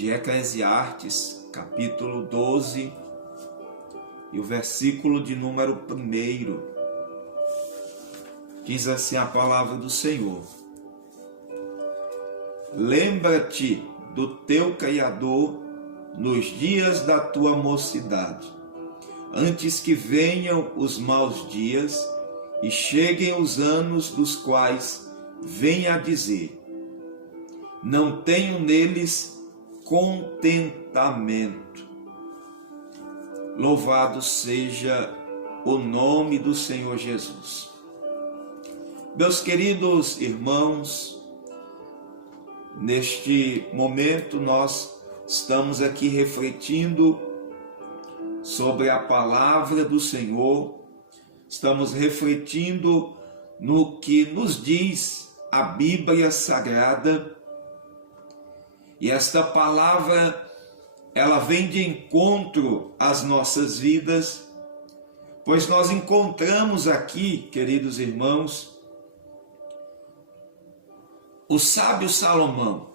de Eclesiastes, capítulo 12, e o versículo de número 1. Diz assim a palavra do Senhor: lembra-te do teu Criador nos dias da tua mocidade, antes que venham os maus dias e cheguem os anos dos quais venha a dizer: não tenho neles contentamento. Louvado seja o nome do Senhor Jesus. Meus queridos irmãos, neste momento nós estamos aqui refletindo sobre a palavra do Senhor, estamos refletindo no que nos diz a Bíblia Sagrada, e esta palavra ela vem de encontro às nossas vidas, pois nós encontramos aqui, queridos irmãos, o sábio Salomão,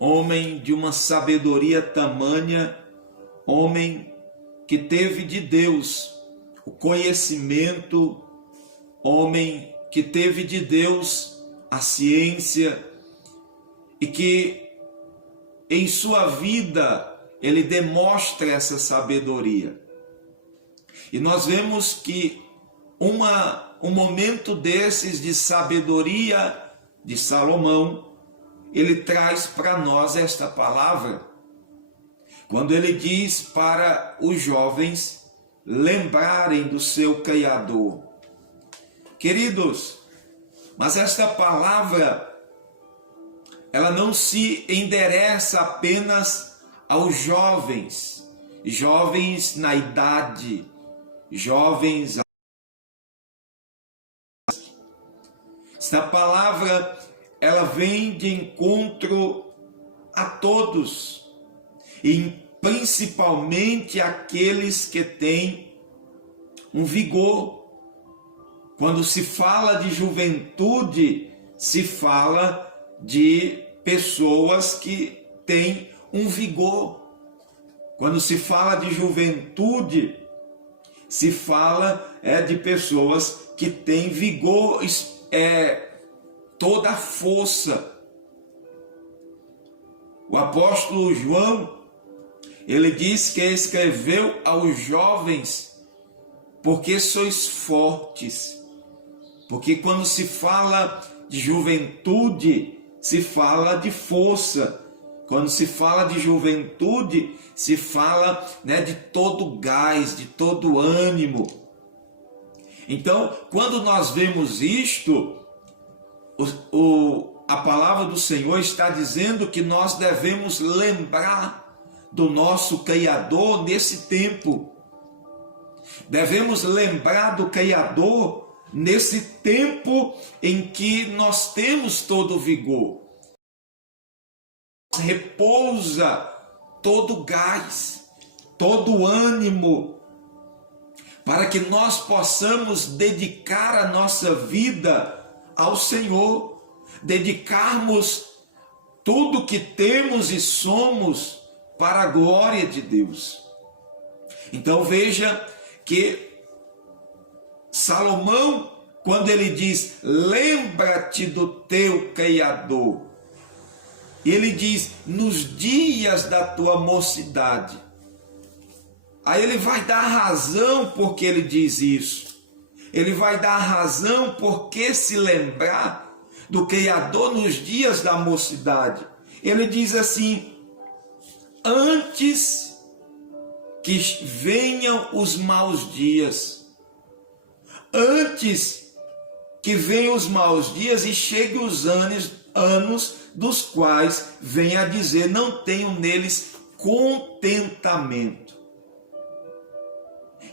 homem de uma sabedoria tamanha, homem que teve de Deus o conhecimento, homem que teve de Deus a ciência, e que em sua vida ele demonstra essa sabedoria. E nós vemos que um momento desses de sabedoria de Salomão, ele traz para nós esta palavra, quando ele diz para os jovens lembrarem do seu Criador. Queridos, mas esta palavra ela não se endereça apenas aos jovens, jovens na idade, jovens. Esta palavra ela vem de encontro a todos, e principalmente aqueles que têm um vigor. Quando se fala de juventude, se fala de pessoas que têm um vigor. Quando se fala de juventude, se fala de pessoas que têm vigor, toda a força. O apóstolo João, ele diz que escreveu aos jovens: porque sois fortes. Porque quando se fala de juventude, se fala de força. Quando se fala de juventude, se fala de todo gás, de todo ânimo. Então, quando nós vemos isto, a palavra do Senhor está dizendo que nós devemos lembrar do nosso Criador nesse tempo. Devemos lembrar do Criador nesse tempo em que nós temos todo o vigor. Repousa todo o gás, todo o ânimo, para que nós possamos dedicar a nossa vida ao Senhor, dedicarmos tudo que temos e somos para a glória de Deus. Então veja que Salomão, quando ele diz lembra-te do teu Criador, ele diz nos dias da tua mocidade. Aí ele vai dar razão porque ele diz isso. Ele vai dar razão porque se lembrar do Criador nos dias da mocidade. Ele diz assim: antes que venham os maus dias, antes que venham os maus dias e cheguem os anos dos quais venha a dizer: não tenho neles contentamento.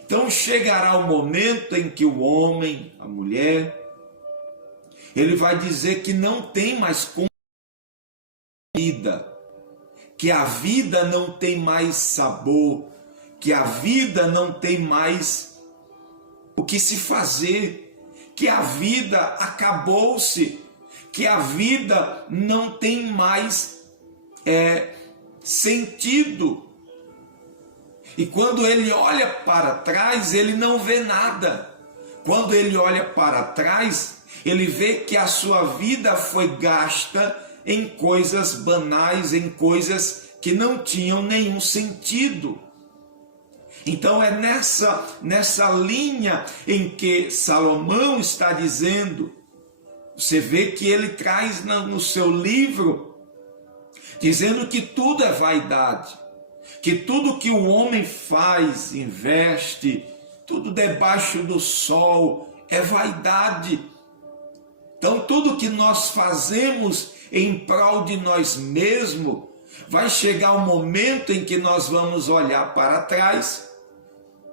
Então chegará o momento em que o homem, a mulher, ele vai dizer que não tem mais vida, que a vida não tem mais sabor, que a vida não tem mais o que se fazer, que a vida acabou-se, que a vida não tem mais sentido. E quando ele olha para trás, ele não vê nada. Quando ele olha para trás, ele vê que a sua vida foi gasta em coisas banais, em coisas que não tinham nenhum sentido. Então é nessa linha em que Salomão está dizendo, você vê que ele traz no seu livro, dizendo que tudo é vaidade, que tudo que o homem faz, investe, tudo debaixo do sol é vaidade. Então tudo que nós fazemos em prol de nós mesmos, vai chegar um momento em que nós vamos olhar para trás,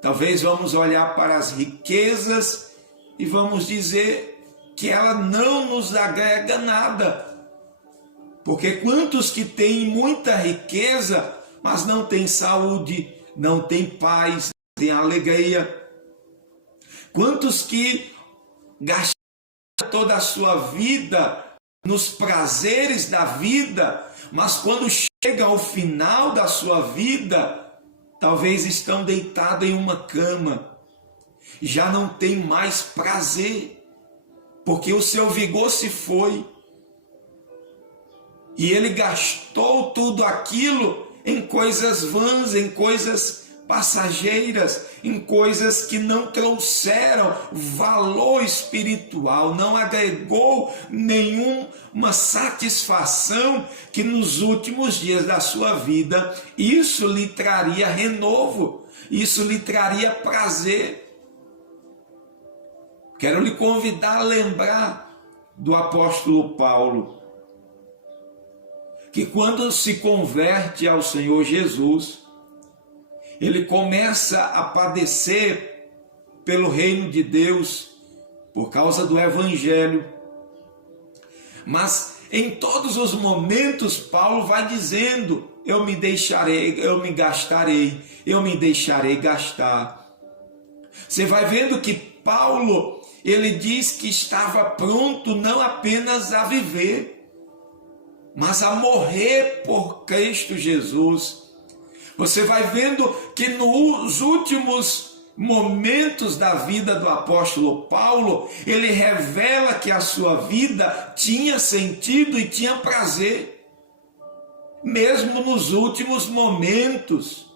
talvez vamos olhar para as riquezas e vamos dizer que ela não nos agrega nada. Porque quantos que têm muita riqueza, mas não têm saúde, não têm paz, não têm alegria? Quantos que gastam toda a sua vida nos prazeres da vida, mas quando chega ao final da sua vida, talvez estão deitados em uma cama, já não tem mais prazer, porque o seu vigor se foi, e ele gastou tudo aquilo em coisas vãs, em coisas passageiras, em coisas que não trouxeram valor espiritual, não agregou nenhuma satisfação que nos últimos dias da sua vida isso lhe traria renovo, isso lhe traria prazer. Quero lhe convidar a lembrar do apóstolo Paulo, que quando se converte ao Senhor Jesus, ele começa a padecer pelo reino de Deus, por causa do Evangelho. Mas em todos os momentos, Paulo vai dizendo, eu me deixarei, eu me gastarei, eu me deixarei gastar. Você vai vendo que Paulo, ele diz que estava pronto não apenas a viver, mas a morrer por Cristo Jesus. Você vai vendo que nos últimos momentos da vida do apóstolo Paulo, ele revela que a sua vida tinha sentido e tinha prazer. Mesmo nos últimos momentos,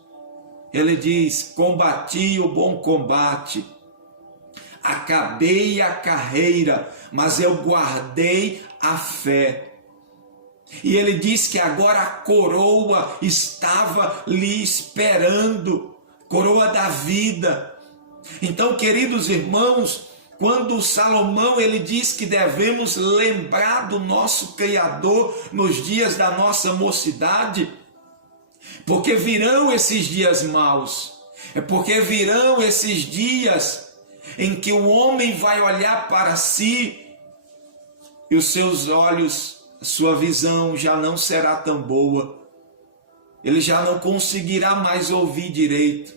ele diz, combati o bom combate, acabei a carreira, mas eu guardei a fé. E ele diz que agora a coroa estava lhe esperando, coroa da vida. Então, queridos irmãos, quando Salomão ele diz que devemos lembrar do nosso Criador nos dias da nossa mocidade, porque virão esses dias maus, é porque virão esses dias em que o homem vai olhar para si e os seus olhos, sua visão já não será tão boa, ele já não conseguirá mais ouvir direito,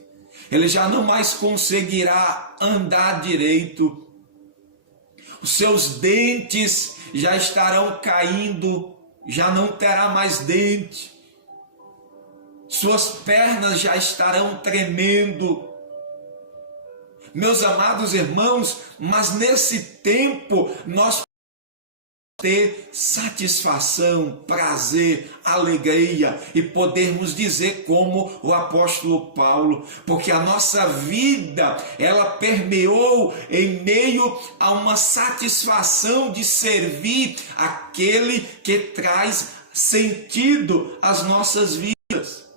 ele já não mais conseguirá andar direito, os seus dentes já estarão caindo, já não terá mais dente, suas pernas já estarão tremendo. Meus amados irmãos, mas nesse tempo nós ter satisfação, prazer, alegria e podermos dizer como o apóstolo Paulo, porque a nossa vida ela permeou em meio a uma satisfação de servir aquele que traz sentido às nossas vidas.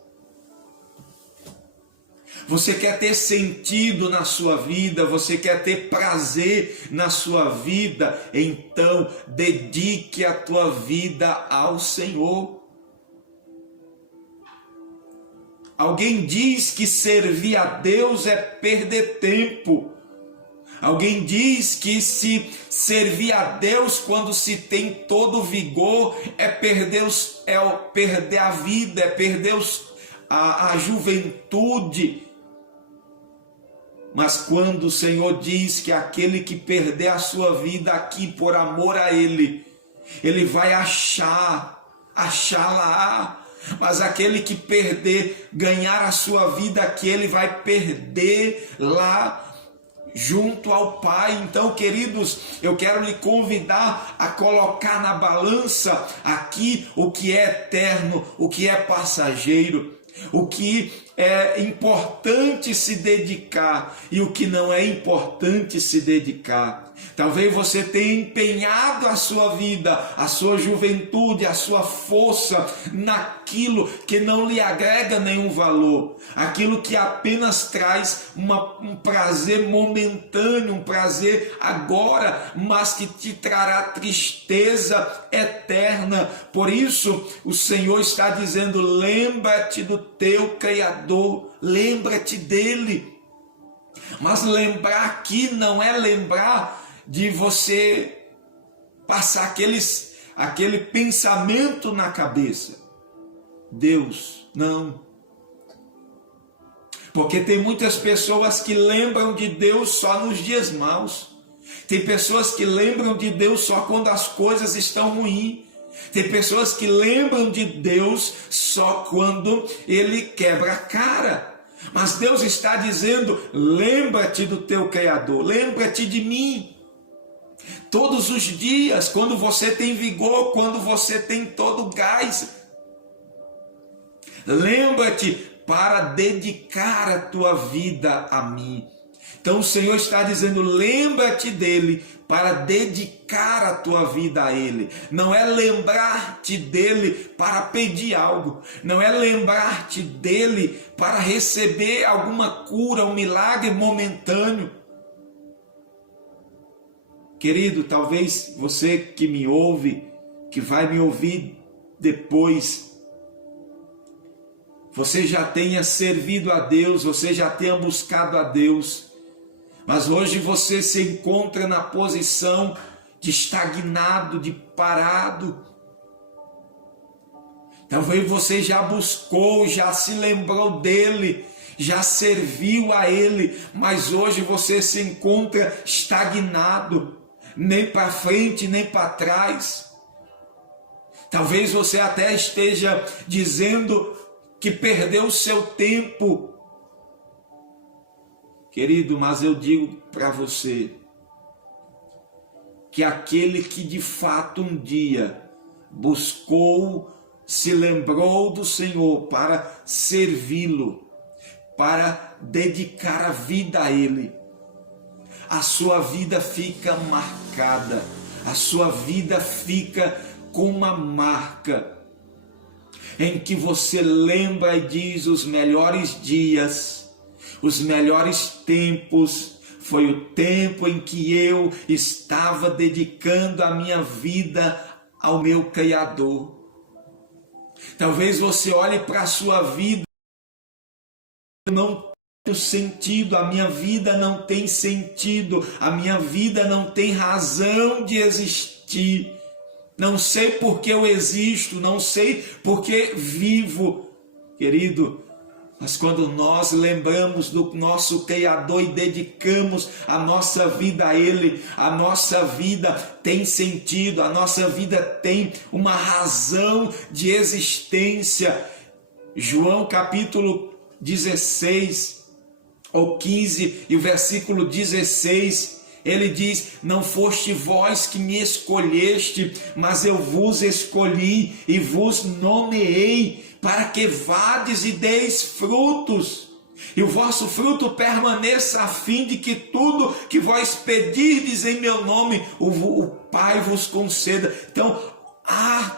Você quer ter sentido na sua vida, você quer ter prazer na sua vida, então dedique a tua vida ao Senhor. Alguém diz que servir a Deus é perder tempo. Alguém diz que se servir a Deus quando se tem todo o vigor é perder a vida, é perder a juventude. Mas quando o Senhor diz que aquele que perder a sua vida aqui por amor a Ele, ele vai achá-la Mas aquele que perder, ganhar a sua vida aqui, ele vai perder lá junto ao Pai. Então, queridos, eu quero lhe convidar a colocar na balança aqui o que é eterno, o que é passageiro, o que é importante se dedicar e o que não é importante se dedicar. Talvez você tenha empenhado a sua vida, a sua juventude, a sua força naquilo que não lhe agrega nenhum valor, aquilo que apenas traz um prazer momentâneo, um prazer agora, mas que te trará tristeza eterna. Por isso, o Senhor está dizendo: lembra-te do teu Criador, lembra-te dele. Mas lembrar aqui não é lembrar de você passar aquele pensamento na cabeça. Deus, não. Porque tem muitas pessoas que lembram de Deus só nos dias maus. Tem pessoas que lembram de Deus só quando as coisas estão ruins. Tem pessoas que lembram de Deus só quando ele quebra a cara. Mas Deus está dizendo: lembra-te do teu Criador, lembra-te de mim. Todos os dias, quando você tem vigor, quando você tem todo o gás, lembra-te para dedicar a tua vida a mim. Então o Senhor está dizendo: lembra-te dele para dedicar a tua vida a ele. Não é lembrar-te dele para pedir algo, não é lembrar-te dele para receber alguma cura, um milagre momentâneo. Querido, talvez você que me ouve, que vai me ouvir depois, você já tenha servido a Deus, você já tenha buscado a Deus, mas hoje você se encontra na posição de estagnado, de parado. Talvez você já buscou, já se lembrou dele, já serviu a ele, mas hoje você se encontra estagnado, nem para frente, nem para trás. Talvez você até esteja dizendo que perdeu o seu tempo. Querido, mas eu digo para você que aquele que de fato um dia buscou, se lembrou do Senhor para servi-lo, para dedicar a vida a ele, a sua vida fica marcada, a sua vida fica com uma marca, em que você lembra e diz: os melhores dias, os melhores tempos, foi o tempo em que eu estava dedicando a minha vida ao meu Criador. Talvez você olhe para a sua vida, não tem sentido, a minha vida não tem sentido, a minha vida não tem razão de existir. Não sei por que eu existo, não sei por que vivo. Querido, mas quando nós lembramos do nosso Criador e dedicamos a nossa vida a Ele, a nossa vida tem sentido, a nossa vida tem uma razão de existência. João capítulo 16 ou 15 e o versículo 16, ele diz: não foste vós que me escolheste, mas eu vos escolhi e vos nomeei, para que vades e deis frutos, e o vosso fruto permaneça, a fim de que tudo que vós pedirdes em meu nome, o Pai vos conceda. Então,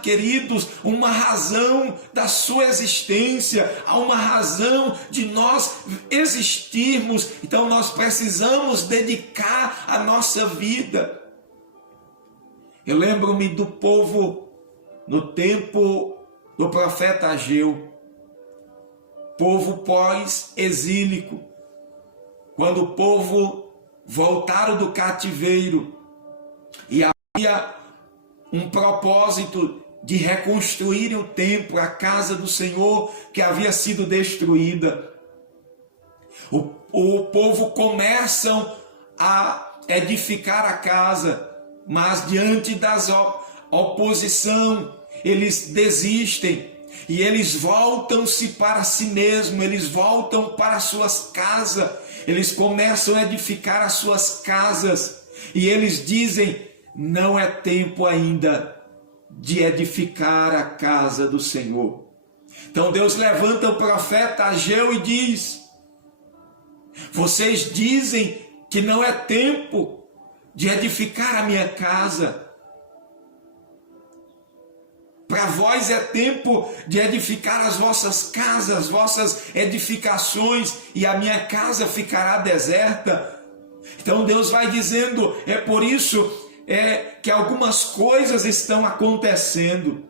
queridos, uma razão da sua existência, há uma razão de nós existirmos. Então nós precisamos dedicar a nossa vida. Eu lembro-me do povo no tempo do profeta Ageu, povo pós-exílico, quando o povo voltaram do cativeiro e havia um propósito de reconstruir o templo, a casa do Senhor que havia sido destruída. O povo começam a edificar a casa, mas diante das oposição, eles desistem. e eles voltam-se para si mesmos, eles voltam para suas casas, eles começam a edificar as suas casas, e eles dizem: não é tempo ainda de edificar a casa do Senhor. Então Deus levanta o profeta Ageu e diz: vocês dizem que não é tempo de edificar a minha casa. Para vós é tempo de edificar as vossas casas, as vossas edificações, e a minha casa ficará deserta. Então Deus vai dizendo: é por isso que algumas coisas estão acontecendo.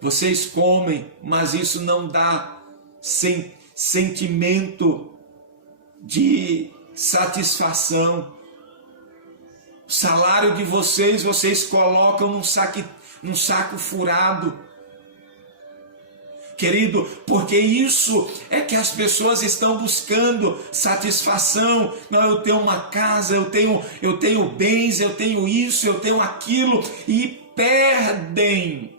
Vocês comem, mas isso não dá sentimento de satisfação. O salário de vocês colocam num saco furado. Querido, porque isso é que as pessoas estão buscando satisfação. Não, eu tenho uma casa, eu tenho bens, eu tenho isso, eu tenho aquilo, e perdem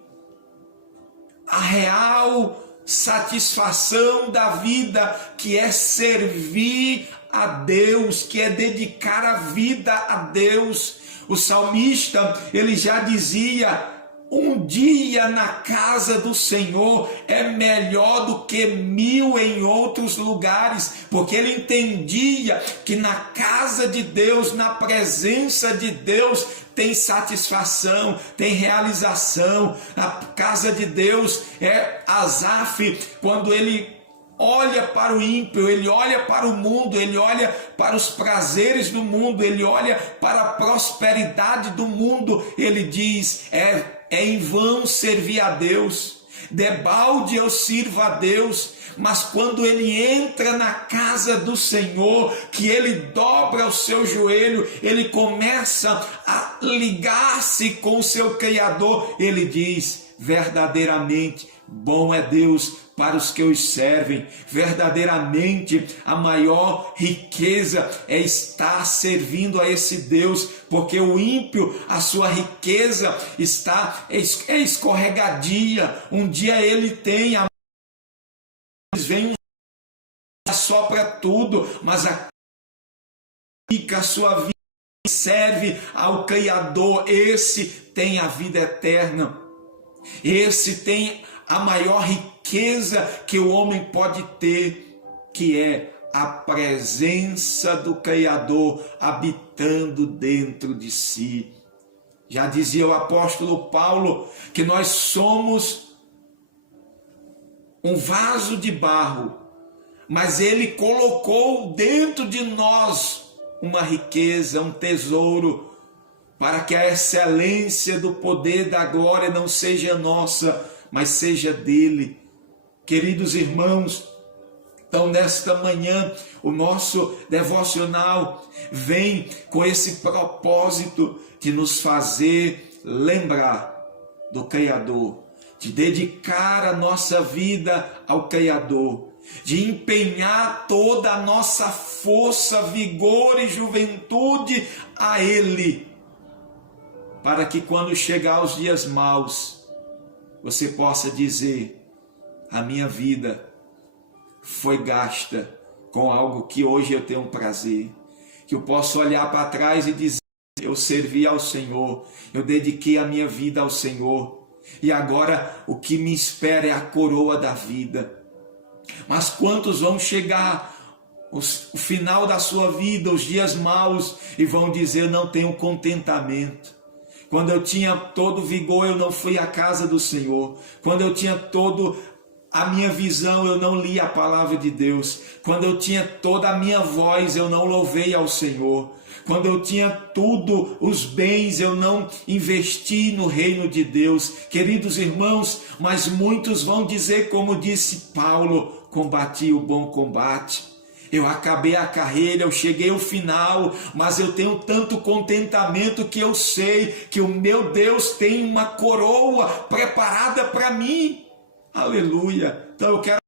a real satisfação da vida, que é servir a Deus, que é dedicar a vida a Deus. O salmista, ele já dizia: um dia na casa do Senhor é melhor do que 1000 em outros lugares, porque ele entendia que na casa de Deus, na presença de Deus, tem satisfação, tem realização. A casa de Deus é Asaf, quando ele olha para o ímpio, ele olha para o mundo, ele olha para os prazeres do mundo, ele olha para a prosperidade do mundo, ele diz: é em vão servir a Deus, debalde eu sirvo a Deus. Mas quando ele entra na casa do Senhor, que ele dobra o seu joelho, ele começa a ligar-se com o seu Criador, ele diz: verdadeiramente bom é Deus para os que os servem. Verdadeiramente a maior riqueza é estar servindo a esse Deus, porque o ímpio, a sua riqueza é escorregadia. Um dia ele tem, vem sopra tudo, mas a sua vida serve ao Criador. Esse tem a vida eterna, esse tem a maior riqueza que o homem pode ter, que é a presença do Criador habitando dentro de si. Já dizia o apóstolo Paulo que nós somos um vaso de barro, mas ele colocou dentro de nós uma riqueza, um tesouro, para que a excelência do poder da glória não seja nossa, mas seja dele. Queridos irmãos, então nesta manhã o nosso devocional vem com esse propósito de nos fazer lembrar do Criador, de dedicar a nossa vida ao Criador, de empenhar toda a nossa força, vigor e juventude a Ele, para que quando chegar os dias maus, você possa dizer: a minha vida foi gasta com algo que hoje eu tenho prazer, que eu posso olhar para trás e dizer: eu servi ao Senhor, eu dediquei a minha vida ao Senhor, e agora o que me espera é a coroa da vida. Mas quantos vão chegar o final da sua vida, os dias maus, e vão dizer: não tenho contentamento. Quando eu tinha todo vigor, eu não fui à casa do Senhor. Quando eu tinha toda a minha visão, eu não li a palavra de Deus. Quando eu tinha toda a minha voz, eu não louvei ao Senhor. Quando eu tinha tudo, os bens, eu não investi no reino de Deus. Queridos irmãos, mas muitos vão dizer como disse Paulo: combati o bom combate. Eu acabei a carreira, eu cheguei ao final, mas eu tenho tanto contentamento que eu sei que o meu Deus tem uma coroa preparada para mim. Aleluia! Então eu quero